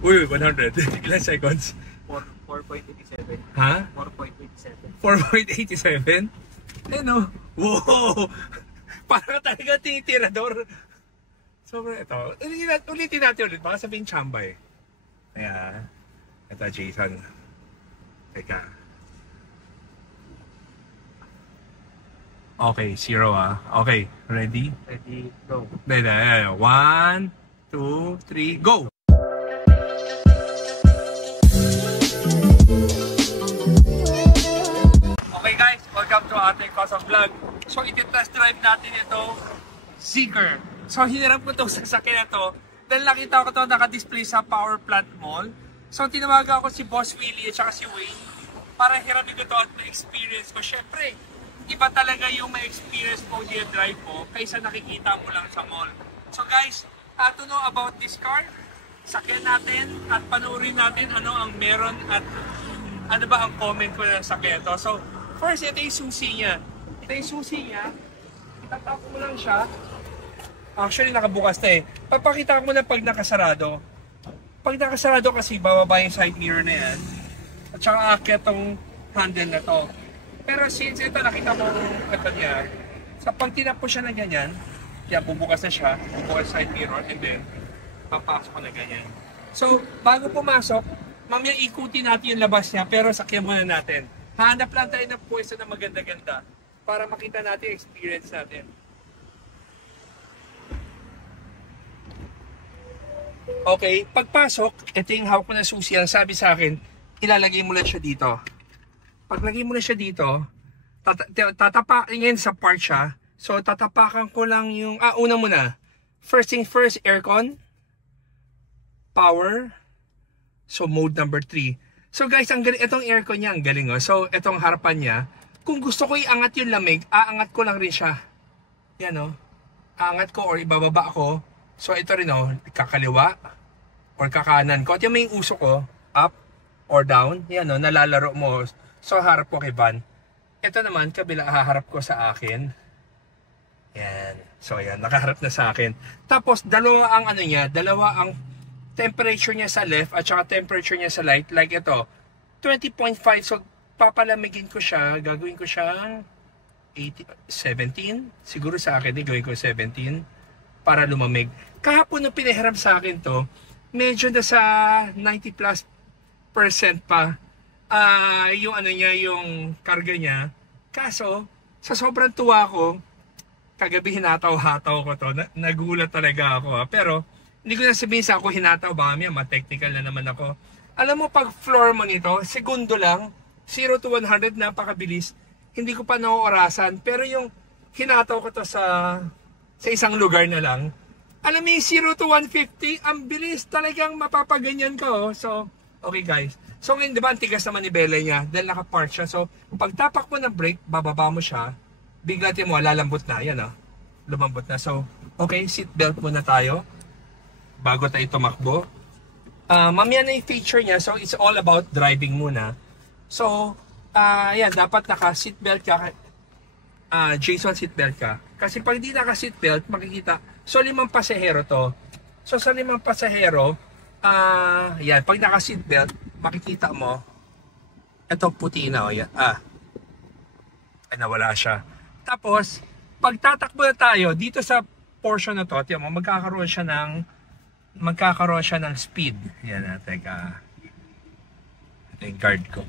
Uy, 100. Ilan seconds? 4.87. Ha? 4.87. 4.87? Eh no? Wow! Parang talaga tinitirador. Sobrang ito. Ulitin natin ulit. Baka sabihin chamba eh. Ayan. Ito, Jason. Teka. Okay, 0 ah. Okay, ready? Ready, go. Ready. 1, 2, 3, go! Okay guys, welcome to ating Cosmo Vlog. So, iti-test drive natin ito, Zeekr. So, hinirap ko itong sasakyan na ito dahil nakita ko ito naka-display sa Power Plant Mall. So, tinawagan ko si Boss Willie at saka si Wayne para hiramin ko ito at ma-experience ko. Syempre, iba talaga yung ma-experience mo yung drive mo kaysa nakikita mo lang sa mall. So guys, to know about this car, sakyan natin at panoorin natin ano ang meron at ano ba ang comment ko na sakyan ito. So, first, ito yung susi niya. Ito yung susi niya. Tatap mo lang siya. Actually, nakabukas na eh. Papakita ko na pag nakasarado. Pag nakasarado kasi, bababa yung side mirror na yan. At saka aakyat tong handle na to. Pero since ito nakita mo ito niya, sa pag tinap siya na ganyan, kaya bubukas na siya, bubukas side mirror, and then papasok na ganyan. So, bago pumasok, mamaya ikutin natin yung labas niya, pero sakyan muna natin. Hanap lang tayo ng pwesto na maganda-ganda para makita natin yung experience natin. Okay, pagpasok, ito yung hawak ko na susi. Ang sabi sa akin, ilalagay mo lang siya dito. Pag lagay mo na siya dito, tatapakin sa part siya. So, tatapakan ko lang yung... una muna. First thing first, aircon. Power. So, mode number 3. So, guys, ang galing, itong aircon niya, ang galing. Oh. So, itong harapan niya. Kung gusto ko iangat yung lamig, aangat ko lang rin siya. Yan, oh. Aangat ko or ibababa ko. So, ito rin, oh. Kakaliwa or kakanan ko. At yung may uso ko, up or down. Yan, oh. Nalalaro mo. So, harap ko kay Van. Ito naman, kabila, haharap ko sa akin. Yan. So, yan. Nakaharap na sa akin. Tapos, dalawa ang ano niya, dalawa ang temperature niya sa left at saka temperature niya sa right. Like ito, 20.5. So, papalamigin ko siya. Gagawin ko siyang 17. Siguro sa akin, gawin ko 17 para lumamig. Kahapon nung pinahiram sa akin to, medyo na sa 90+% pa. Yung ano niya, yung karga niya. Kaso, sa sobrang tuwa ko, kagabi hinataw-hataw ko to. Nagulat talaga ako. Pero, hindi ko na sabihin sa ako hinataw. Baka miya, ma-technical na naman ako. Alam mo, pag floor mo nito, segundo lang, 0 to 100, napakabilis. Hindi ko pa nauorasan. Pero yung hinataw ko to sa isang lugar na lang, alam mo yung 0 to 150, ang bilis talagang mapapaganyan ka. Oh. So, okay guys. So ngayon, di ba, ang tigas naman ni Bella niya dahil naka-park siya. So, pag tapak mo ng brake, bababa mo siya, bigla mo, lalambot na. Yan, oh. Lumambot na. So, okay, seatbelt muna tayo bago tayo tumakbo. Mamaya na yung feature niya. So, it's all about driving muna. So, yan, dapat naka-seatbelt ka. Jason, seatbelt ka. Kasi pag di naka-seatbelt, makikita. So, 5 pasahero to. So, sa 5 pasahero, yan, pag naka-seatbelt, makikita mo, ito puti na, o yan, ay nawala siya. Tapos, pag tatakbo na tayo, dito sa portion na to, tiyan mo, magkakaroon siya ng speed. Yan na, teka. Ito yung guard ko.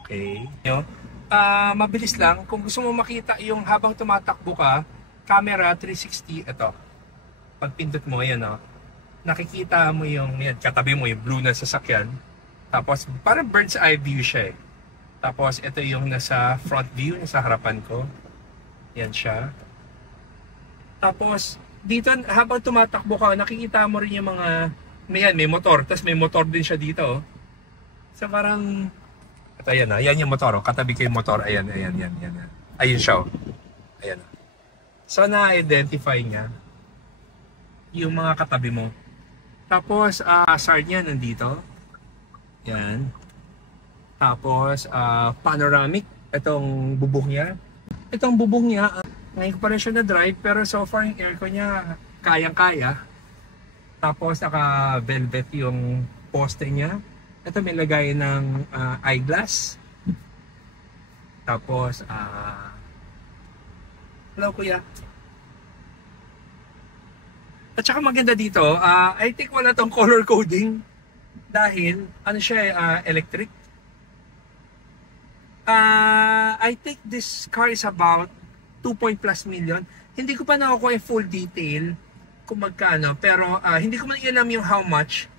Okay. Mabilis lang. Kung gusto mo makita yung habang tumatakbo ka, camera 360, ito. Pag pindot mo, yan, o. Nakikita mo yung, yan, katabi mo yung blue na sasakyan. Tapos, parang bird's eye view siya eh. Tapos, ito yung nasa front view, nasa harapan ko. Yan siya. Tapos, dito, habang tumatakbo ka, nakikita mo rin yung mga, may motor. Tapos, may motor din siya dito. So, parang, ito, yan, yan yung motor. Katabi ko yung motor. Ayan. Ayun siya. Ayan. So, na-identify niya yung mga katabi mo. Tapos, SAR niya nandito. Yan. Tapos, panoramic. Itong bubong niya. Ngayon ko pa rin siya na drive. Pero so far, yung aircon niya kayang-kaya. Tapos naka-velvet yung poste niya. Ito may lagay ng eyeglass. Tapos, hello kuya. At saka maganda dito, I think wala tong color coding. Dahil, ano siya, electric. I think this car is about 2+ million. Hindi ko pa nakukuha yung full detail kung magkano. Pero hindi ko man alam yung how much.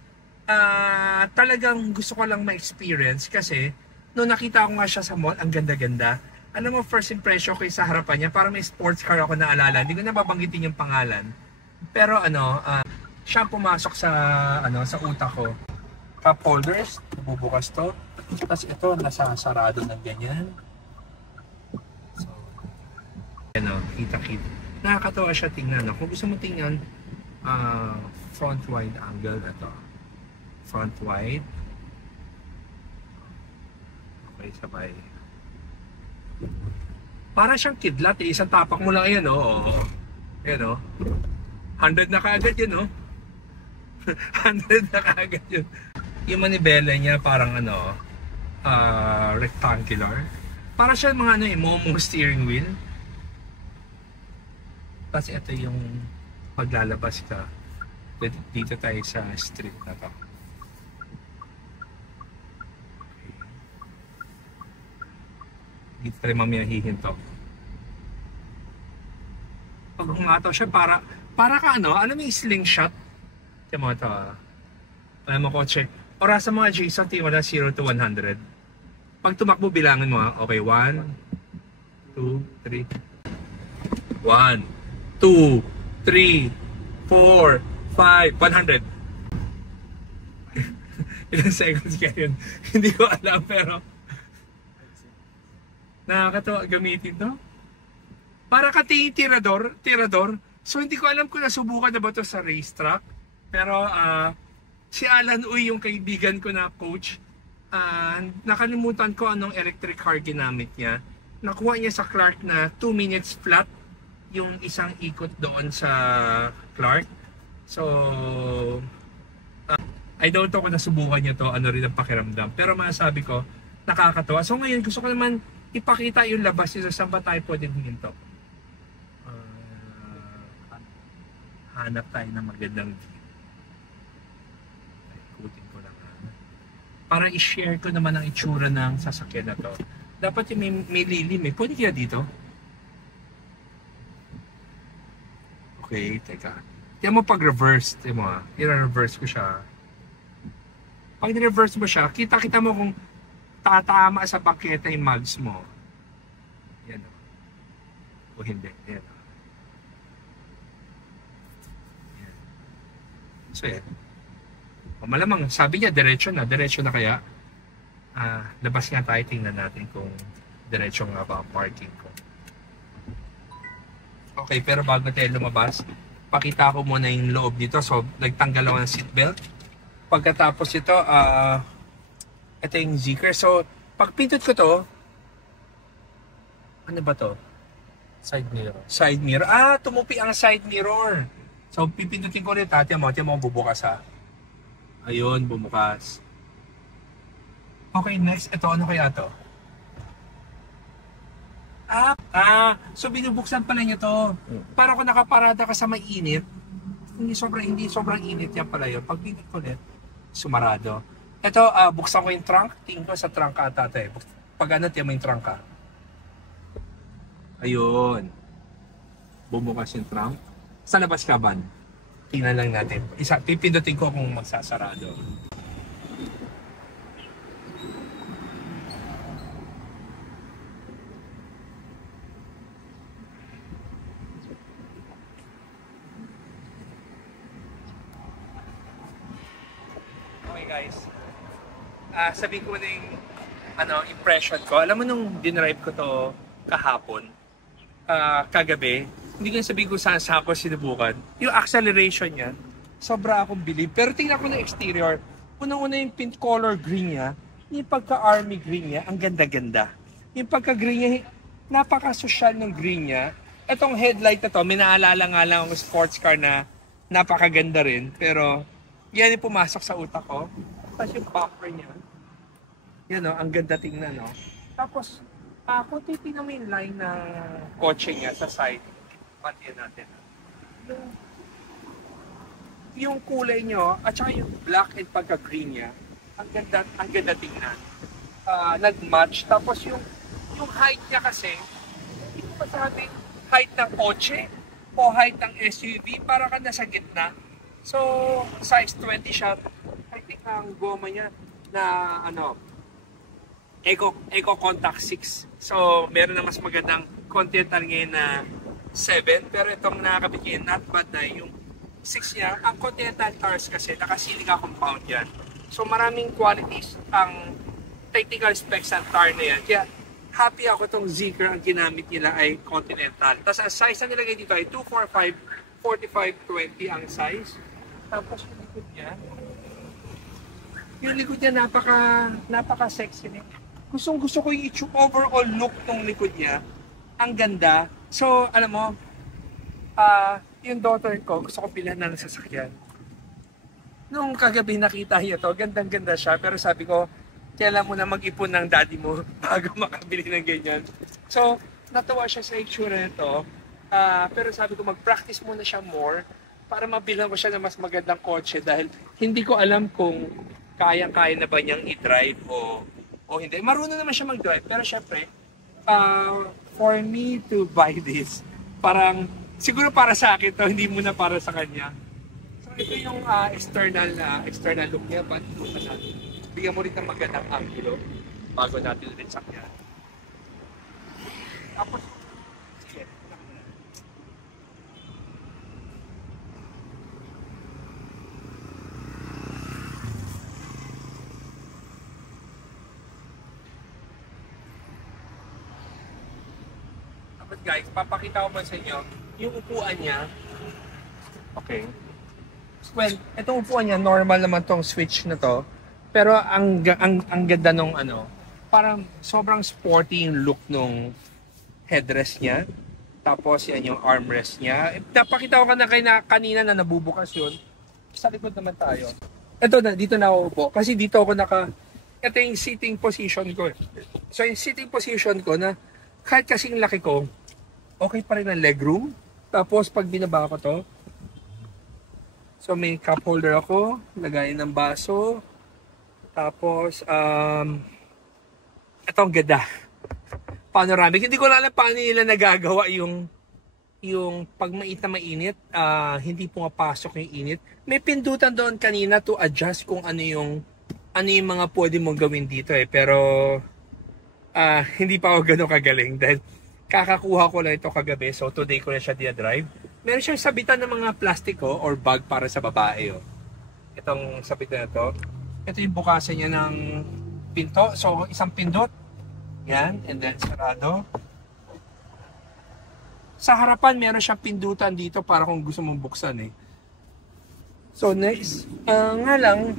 Talagang gusto ko lang ma-experience kasi nung nakita ko nga siya sa mall, ang ganda-ganda. Alam mo, first impression ko sa harapan niya, parang may sports car ako naalala. Hindi ko na babanggitin yung pangalan. Pero siya pumasok sa sa utak ko. Cup holders, bubukas to. Tapos ito, nasa sarado ng ganyan. So, kita-kita. Nakakatawa siya tingnan. Kung gusto mo tingnan, front wide angle na to. Front wide. Okay, sabay. Para siyang kidlat eh. Isang tapak mo lang yan, oh. Yan, oh. 100 na kaagad yun, oh. 100 na kaagad yun. Yung manibela niya parang rectangular. Para siya mga momo steering wheel. Tapos ito yung paglalabas ka. Dito tayo sa street na to. Dito tayo mamaya hihinto. Pag humataw siya, para ka alam mo yung slingshot? Tiyan mo ito, alam mo kotse. Oras sa mga Jason, tingin mo na 0 to 100. Pag tumakbo, bilangin mo, okay, 1, 2, 3. 1, 2, 3, 4, 5, 100. Ilang seconds kaya yun? Hindi ko alam, pero nakakatawa gamitin to. Para ka tirador. So hindi ko alam kung nasubukan na ba to sa racetrack. Pero si Alan Uy, yung kaibigan ko na coach, nakalimutan ko anong electric car ginamit niya. Nakuha niya sa Clark na 2 minutes flat yung isang ikot doon sa Clark. So I don't know kung nasubukan niya to, ano rin ang pakiramdam. Pero masasabi ko, nakakatawa. So ngayon gusto ko naman ipakita yung labas nito. Saan ba tayo pwede huminto? Hanap tayo ng magandang view. Ikutin ko lang. Para i-share ko naman ang itsura ng sasakyan na to. Dapat yung may lilim eh. Pwede kaya dito? Okay, teka. Tiyan mo pag reverse. Tiyan mo i-reverse ko siya. Pag ni-reverse mo siya, kita-kita mo kung tatama sa baketa yung mugs mo. Yan o. O hindi. Yan o. So yan. O malamang, sabi niya, diretso na kaya. Labas nga tayo, tingnan natin kung diretso nga ba ang parking ko. Okay, pero bago tayo lumabas, pakita ko muna yung loob dito. So, nagtanggal ako ng seatbelt. Pagkatapos ito, ito yung Zeekr. So, pag pintot ko to, ano ba to? Side mirror. Side mirror. Tumupi ang side mirror. So, pipindutin ko ulit. Tiyan mo bubukas ha. Ayun, bumukas. Okay, next. Ito, ano kaya to? So binubuksan pala niya to. Para kung nakaparada ka sa mainit, hindi sobrang init yan pala yun. Pag pinit ko ulit, sumarado. Ito, buksan ko yung trunk. Tingin ko sa trunk ata ito eh. Pag tiyan mo yung trunk ka. Ayun. Bumukas yung trunk. Sa labas ka ba? Tingnan lang natin. Pipindutin ko kung magsasarado. Okay guys. Sabihin ko na yung impression ko. Alam mo nung dinrive ko to kahapon, kagabi, hindi ko sabihin ko saan sa ako sinubukan. Yung acceleration niya, sobra akong bilib. Pero tingnan ko na exterior, unang-una yung pink color green niya, yung pagka-army green niya, ang ganda-ganda. Yung pagka-green niya, napaka-social ng green niya. Itong headlight na to, may naalala nga lang ang sports car na napakaganda rin. Pero, yan yung pumasok sa utak ko. Tapos yung bumper niya. Yan o, ang ganda tingnan, no? Tapos, kung titignan mo yung line ng kotse niya sa side, pantin natin. Yung kulay nyo, at saka yung black and pagka-green niya, ang ganda tingnan. Nag-match. Tapos yung height niya kasi, hindi ko masabing height ng kotse o height ng SUV, para ka nasa gitna. So, size 20 siya. I think ang goma niya na Eco Contact 6. So, meron na mas magandang Continental ngayon na 7. Pero itong nakakabit niya, not bad na yung 6 niya. Ang Continental tires kasi, naka-silica compound yan. So, maraming qualities ang technical specs ng tire na yan. Kaya, happy ako itong Zeekr, ang ginamit nila ay Continental. Tapos, ang size na nilagay dito ay 245, 45, 20 ang size. Tapos, yung likod niya napaka-sexy niya. Gusto ko yung overall look ng likod niya. Ang ganda. So, alam mo, yung daughter ko, gusto ko bilhan na ng sasakyan. Nung kagabi nakita niya to, gandang-ganda siya. Pero sabi ko, kailan mo na mag-ipon ng daddy mo bago makabili ng ganyan. So, natuwa siya sa itsura nito. Pero sabi ko, mag-practice muna siya more para mabilhan ko siya ng mas magandang kotse dahil hindi ko alam kung kayang-kaya na ba niyang i-drive o hindi. Marunong naman siya mag-drive, pero syempre, for me to buy this, parang, siguro para sa akin to, hindi muna para sa kanya. So ito yung external look niya, but bigyan mo rin ng magandang angulo bago natin ulit sakyan. Tapos, sige. Tapos guys, papakita ko pa sa inyo yung upuan niya. Okay. Well, itong upuan niya, normal naman tong switch na to. Pero ang ganda nung parang sobrang sporty yung look nung headrest niya. Tapos yan yung armrest niya. Napakita ko kanina na nabubukas yun. Sa likod naman tayo. Ito na, dito na ako upo. Kasi dito ako ito yung sitting position ko. So yung sitting position ko na kahit kasing laki ko, okay pa rin ang legroom. Tapos pag binaba ko to, so may cup holder ako, lagayin ng baso. Tapos, ito ang ganda. Panoramic. Hindi ko alam paano nila nagagawa yung pag mainit, hindi pumapasok yung init. May pindutan doon kanina to adjust kung ano yung mga pwede mong gawin dito eh. Pero, hindi pa ako gano'ng kagaling dahil kakakuha ko lang ito kagabi. So, today ko na siya dia-drive. Meron siyang sabitan ng mga plastiko or bag para sa babae. Oh. Itong sabitan na to. Ito yung bukasan niya ng pinto. So, isang pindot. Yan. And then, sarado. Sa harapan, meron siyang pindutan dito para kung gusto mong buksan eh. So, next. Nga lang,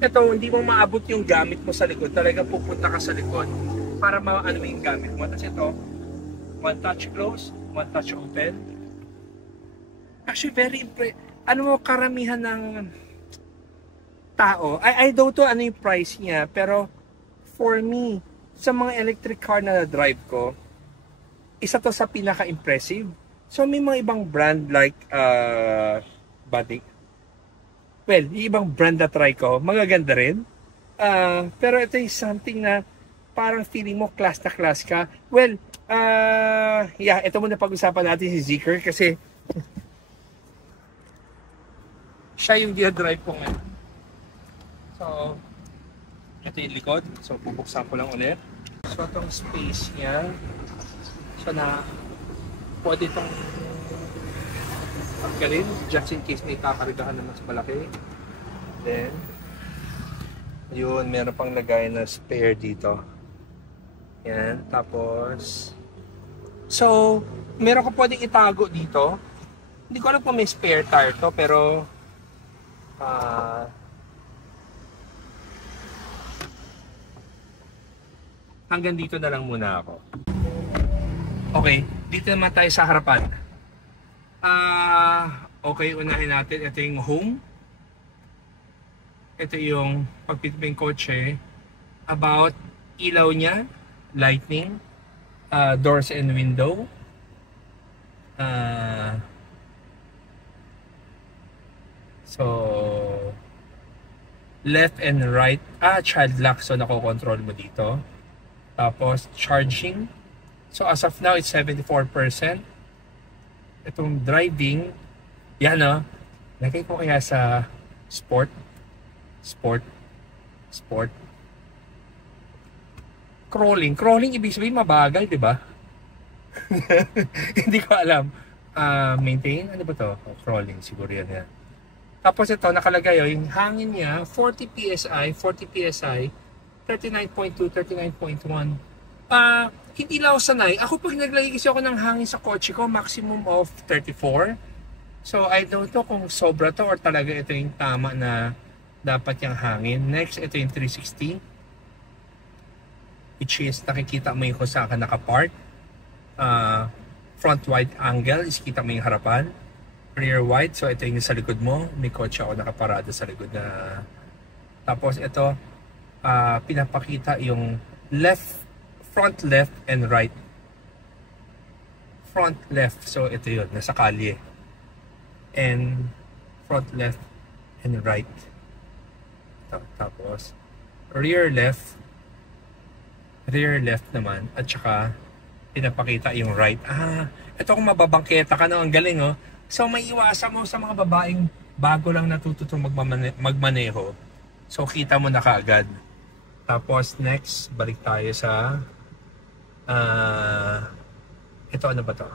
ito, hindi mo maabot yung gamit mo sa likod. Talaga pupunta ka sa likod para maano mo yung gamit mo. Tapos ito, one touch close, one touch open. Actually, very karamihan ng tao, I don't know ano yung price niya, pero for me, sa mga electric car na drive ko, isa to sa pinaka-impressive. So may mga ibang brand like Batik. Well, yung ibang brand na try ko, magaganda rin. Pero ito is something na parang feeling mo class na class ka. Well, ito muna pag-usapan natin si Zeekr kasi siya yung dia-drive ko ngayon. So, ito yung likod. So, bubuksan ko lang ulit. So, itong space niya. So, pwede itong pagkalin just in case may kakargahan na mas malaki. Then, yun, meron pang lagay na spare dito. Yan, tapos, so, meron ko pwedeng itago dito. Hindi ko alam kung may spare tire to, pero, hanggang dito na lang muna ako. Okay, dito naman tayo sa harapan. Okay, unahin natin. Ito yung home. Ito yung pagpiping kotse. About ilaw niya, lightning, doors and window. So, left and right. Child lock. So, nakokontrol mo dito. Tapos, charging. So, as of now, it's 74%. Itong driving, yan o. Lagay ko kaya sa sport. Crawling. Crawling, ibig sabihin mabagal, di ba? Hindi ko alam. Maintain? Ano ba to? Crawling, siguro yan. Tapos ito, nakalagay yung hangin niya, 40 PSI, 39.2, 39.1. Hindi lang ako sanay. Ako pag naglagay kasi ako ng hangin sa kotse ko, maximum of 34. So, I don't know kung sobra to or talaga ito yung tama na dapat yung hangin. Next, ito yung 360. Which is, nakikita mo yung kung saan ka nakapark. Front wide angle is kita mo yung harapan. Rear wide, so ito yung sa likod mo. May kotse ako nakaparada sa likod na. Tapos ito, pinapakita yung front left and right. Front left, so ito yun, nasa kalye. And front left and right. Tapos rear left naman, at saka pinapakita yung right. Ito kung mababangketa ka na, ang galing oh. So may iwasan mo sa mga babaeng bago lang natututong magmaneho. So kita mo na kaagad. Tapos next, balik tayo sa ito, ano ba to?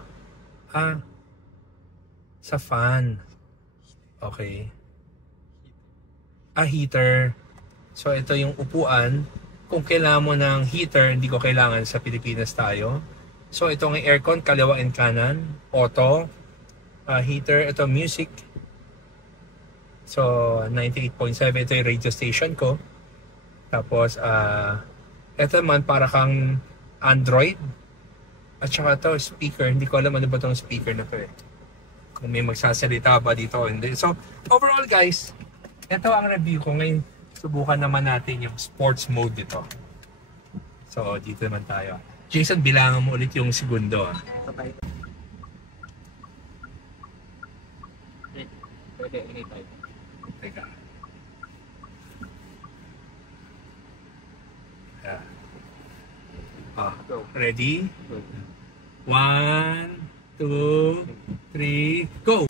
Sa fan. Okay. Heater. So ito yung upuan. Kung kailangan mo ng heater, hindi ko kailangan, sa Pilipinas tayo. So ito ang aircon, kaliwa and kanan, auto, heater, ito music. So 98.7, ito yung radio station ko. Tapos ito naman para kang Android. At saka ito speaker, hindi ko alam ano ba itong speaker na to eh. Kung may magsasalita ba dito o hindi. So overall guys, ito ang review ko. Ngayon subukan naman natin yung sports mode dito. So dito naman tayo. Jason, bilangan mo ulit yung segundo. Pwede anytime. Teka. Ready? 1, 2, 3, go!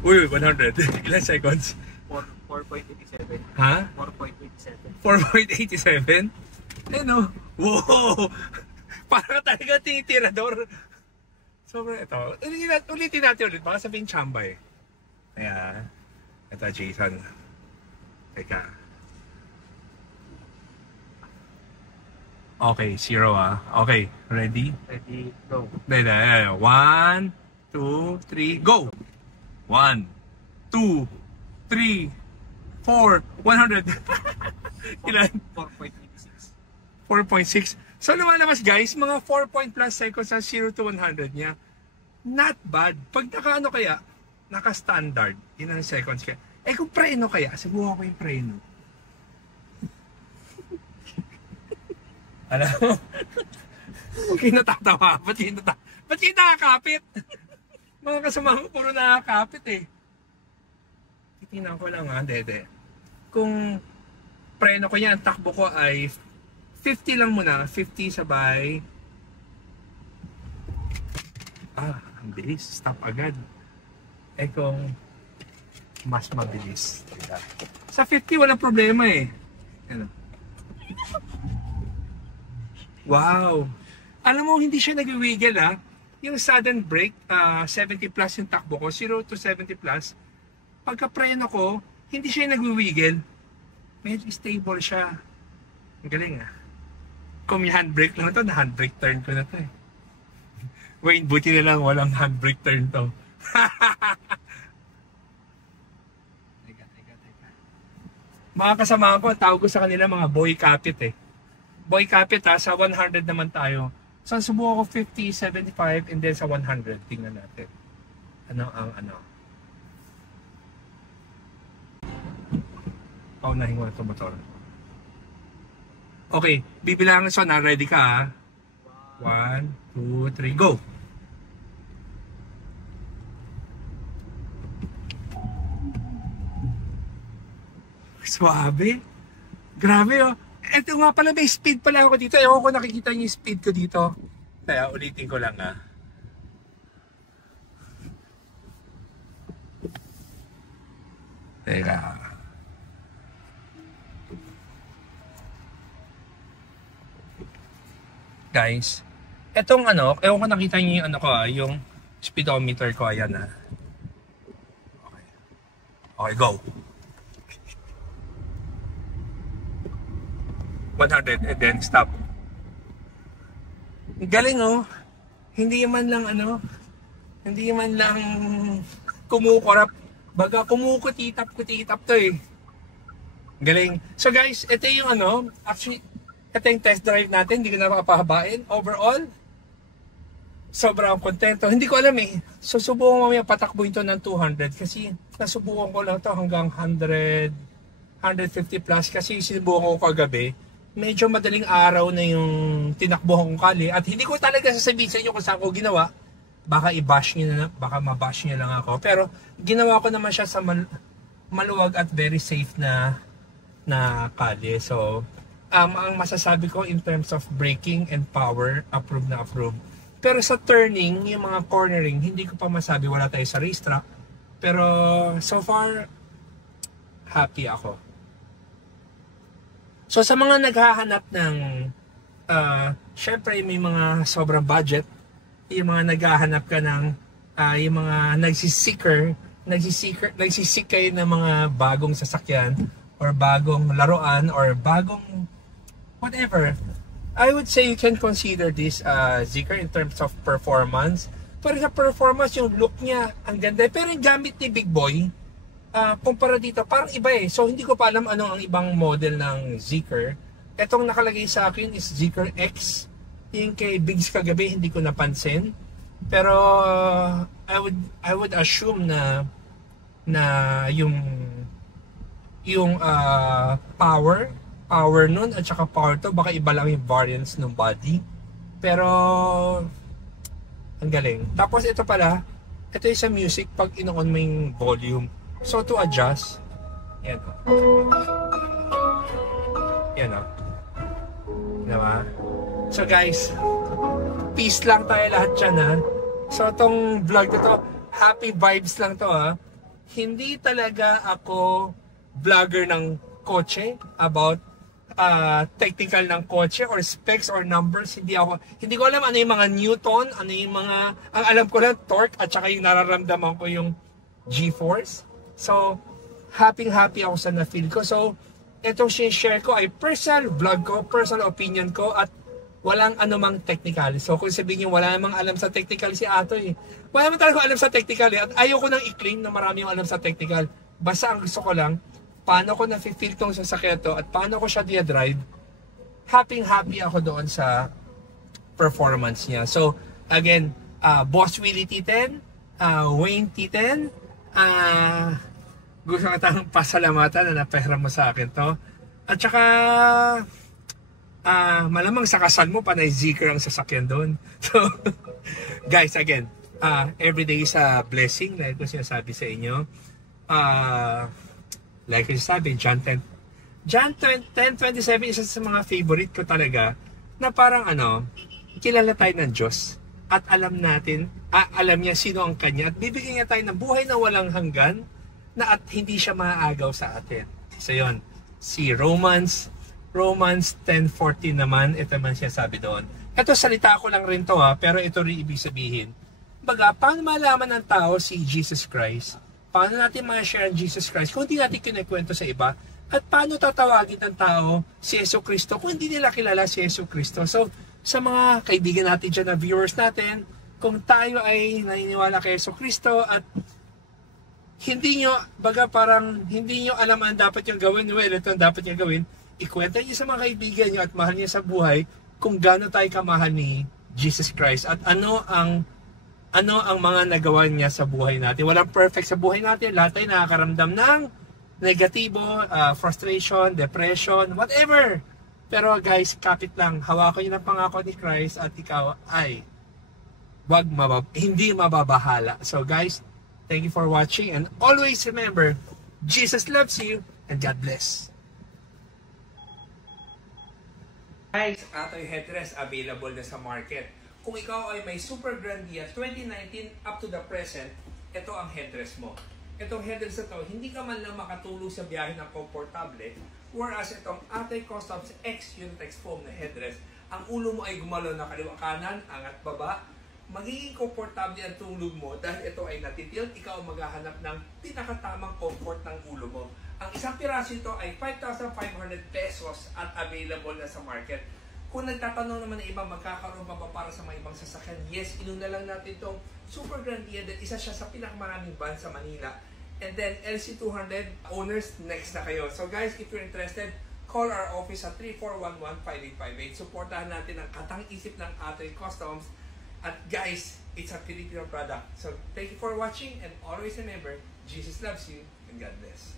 Uy, 100. Ilan seconds? 4.87. Ha? 4.87. 4.87? Eh no? Wow! Parang talaga tinitirador. Sobrang ito. Ulitin natin ulit. Baka sabihin chamba eh. Kaya, ito Jason. Teka. Okay, 0 Okay, ready? Ready, go. 1, 2, 3, go! 1, 2, 3, 4, 100. Ilan? 4.86. 4.6. So lumalabas guys, mga 4 point plus seconds na 0 to 100 niya. Not bad. Pag naka-ano kaya, naka-standard, ilang seconds kaya. Eh kung preno kaya, subukan ko yung preno. Alam mo? Huwag kayo natatawa. Ba't kayo nakakapit? Mga kasama ko puro nakakapit eh. Titingnan ko lang dede. Kung preno ko yan, takbo ko ay 50 lang muna. 50 sabay. Ang bilis. Stop agad. Eh kung mas mabilis. Sa 50 walang problema eh. Ano? Wow! Alam mo, hindi siya nag-wiggle Yung sudden brake, 70 plus yung takbo ko, 0 to 70 plus. Pagka preno ko, hindi siya nag-wiggle. Medyo stable siya. Ang galing Kung may handbrake lang ito, na-handbrake turn ko na ito eh. Wait, buti na lang walang handbrake turn to. Teka. Mga kasama ko, tawag ko sa kanila mga boy kapit eh. Boy kapit sa 100 naman tayo. So, subukan ko 50, 75, and then sa 100. Tingnan natin. Ano ang ano. Paunahin ko na ito motor. Okay, bibilangan so na. Ready ka ha? 1, 2, 3, go! Suabe. Grabe oh. Ito nga pala, may speed pala ako dito. Ewan ko nakikita niyo yung speed ko dito. Kaya ulitin ko lang ha. Teka. Guys, etong ano, ewan ko nakita niyo yung ano ko yung speedometer ko. Ayan ha. Okay. Okay, go. 100 and then stop. Galing oh. Hindi man lang ano, hindi man lang kumukurap. Baga kumukutitap-kutitap to eh. Galing. So guys, ito yung ano, actually, ito yung test drive natin. Hindi ko na makapahabain. Overall, sobrang kontento. Hindi ko alam eh. So subukan mamaya patakbuhin to ng 200 kasi nasubukan ko lang to hanggang 100, 150 plus kasi sinubukan ko kagabi. Medyo madaling araw na yung tinakbuhan kong kali at hindi ko talaga sasabihin sa inyo kung saan ko ginawa. Baka i-bash nyo na, baka ma-bash nyo lang ako. Pero ginawa ko naman siya sa maluwag at very safe na kali. So, ang masasabi ko in terms of braking and power, approve na approve. Pero sa turning, yung mga cornering, hindi ko pa masabi, wala tayo sa racetrack. Pero so far, happy ako. So sa mga naghahanap ng, syempre may mga sobrang budget, yung mga naghahanap ka ng, yung mga nagsisik kayo ng mga bagong sasakyan, or bagong laruan, or bagong whatever, I would say you can consider this Zeekr in terms of performance. Pero sa performance, yung look niya, ang ganda. Pero yung gamit ni Big Boy, kumpara dito, parang iba eh. So, hindi ko pa alam ano ang ibang model ng Zeekr. Etong nakalagay sa akin is Zeekr X. Yung kay Biggs kagabi, hindi ko napansin. Pero, I would assume na yung power nun at saka power to, baka iba lang yung variance ng body. Pero, ang galing. Tapos, ito pala, ito yung sa music pag ino-on mo yung volume. So to adjust, yan o. Yan o. Diba? So guys, peace lang tayo lahat dyan ha. So itong vlog na to, happy vibes lang to ha. Hindi talaga ako vlogger ng kotse about technical ng kotse or specs or numbers. Hindi ko alam ano yung mga Newton, ano yung mga, ang alam ko lang torque at saka yung nararamdaman ko yung G-force. So, happy ako sa na-feel ko. So, itong share ko ay personal vlog ko, personal opinion ko, at walang anumang technical. So, kung sabihin nyo, wala namang alam sa technical si Ato eh. Wala naman talaga alam sa technical eh. At ayaw ko nang i-claim na marami yung alam sa technical. Basta ang gusto ko lang, paano ko na-feel tong sasakyan to at paano ko siya dia-drive, happy ako doon sa performance niya. So, again, Boss Willie T10, Wayne T10, gusto ko tayong pasalamatan na napahira mo sa akin to. At saka, malamang sa kasal mo, panay Zeekr ang sasakyan doon. So, guys, again, every day is a blessing, like ko sinasabi sa inyo. Like ko sinasabi, John 10:27 isa sa mga favorite ko talaga, na parang kilala tayo ng Diyos. At alam niya sino ang Kanya. At bibigyan niya tayo ng buhay na walang hanggan, na at hindi siya maaagaw sa atin. So yun, si Romans 10:14 naman, ito man siya sabi doon. Ito salita ko lang rin to pero ito rin ibig sabihin. Baga, paano malaman ng tao si Jesus Christ? Paano natin ma-share ang Jesus Christ kung hindi natin kinikwento sa iba? At paano tatawagin ng tao si Yesu Cristo kung hindi nila kilala si Yesu Cristo? So, sa mga kaibigan natin dyan na viewers natin, kung tayo ay naniniwala kay Yesu Cristo at hindi nyo alam ang dapat nyo gawin, well, ito ang dapat nyo gawin, ikwenta nyo sa mga kaibigan nyo at mahal nyo sa buhay kung gaano tayo kamahal ni Jesus Christ at ano ang mga nagawa niya sa buhay natin. Walang perfect sa buhay natin. Lahat tayo nakakaramdam ng negatibo, frustration, depression, whatever. Pero guys, kapit lang. Hawakan niyo ng pangako ni Christ at ikaw ay hindi mababahala. So guys, thank you for watching and always remember, Jesus loves you and God bless. Guys, ating headrest available na sa market. Kung ikaw ay may super grand deal 2019 up to the present, ito ang headrest mo. Itong headrest na to, hindi ka man lang makatulog sa biyahe ng komportable, whereas itong Atay Customs X Unitex Foam na headrest, ang ulo mo ay gumalaw na kaliwa kanan, angat baba, magiging komportable ang tulog mo dahil ito ay natitilt, ikaw maghahanap ng pinakatamang comfort ng ulo mo. Ang isang piraso ito ay 5,500 pesos at available na sa market. Kung nagtatanong naman ng iba, magkakaroon pa ba para sa mga ibang sasakyan? Yes, inuna lang natin itong Super Grand Dia. Isa siya sa pinakamaraming van sa Manila. And then, LC200 owners, next na kayo. So guys, if you're interested, call our office at 3411-5858. Supportahan natin ang katang-isip ng Atay Customs. At guys, it's a Filipino product. So thank you for watching and always remember, Jesus loves you and God bless.